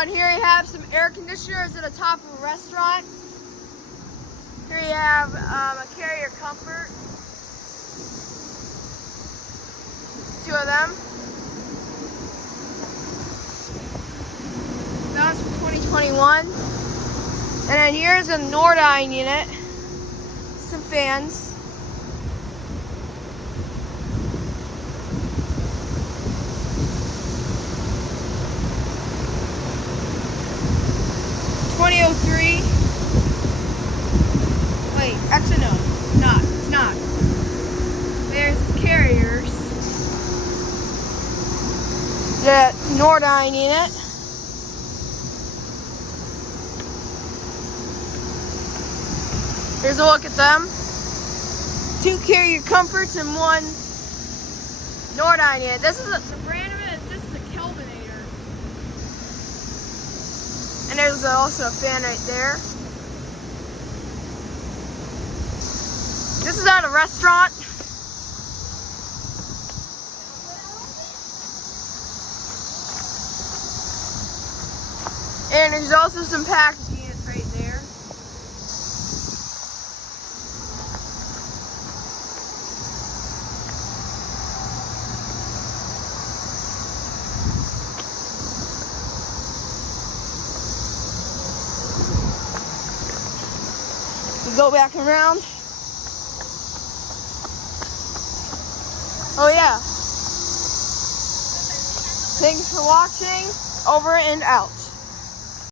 on here you have some air conditioners at the top of a restaurant. Here you have a carrier comfort. There's two of them. That was from 2021. And then here's a Nordine unit. Some fans. $20.03. Wait, actually no, it's not. There's carriers. The Nordine unit. Here's a look at them. 2 carrier comforts and 1 Nordine unit. This is the brand of it. This is a Kelvinator. And there's also a fan right there. This is at a restaurant. And there's also some package units right there. We go back around. Oh yeah. Thanks for watching. Over and out.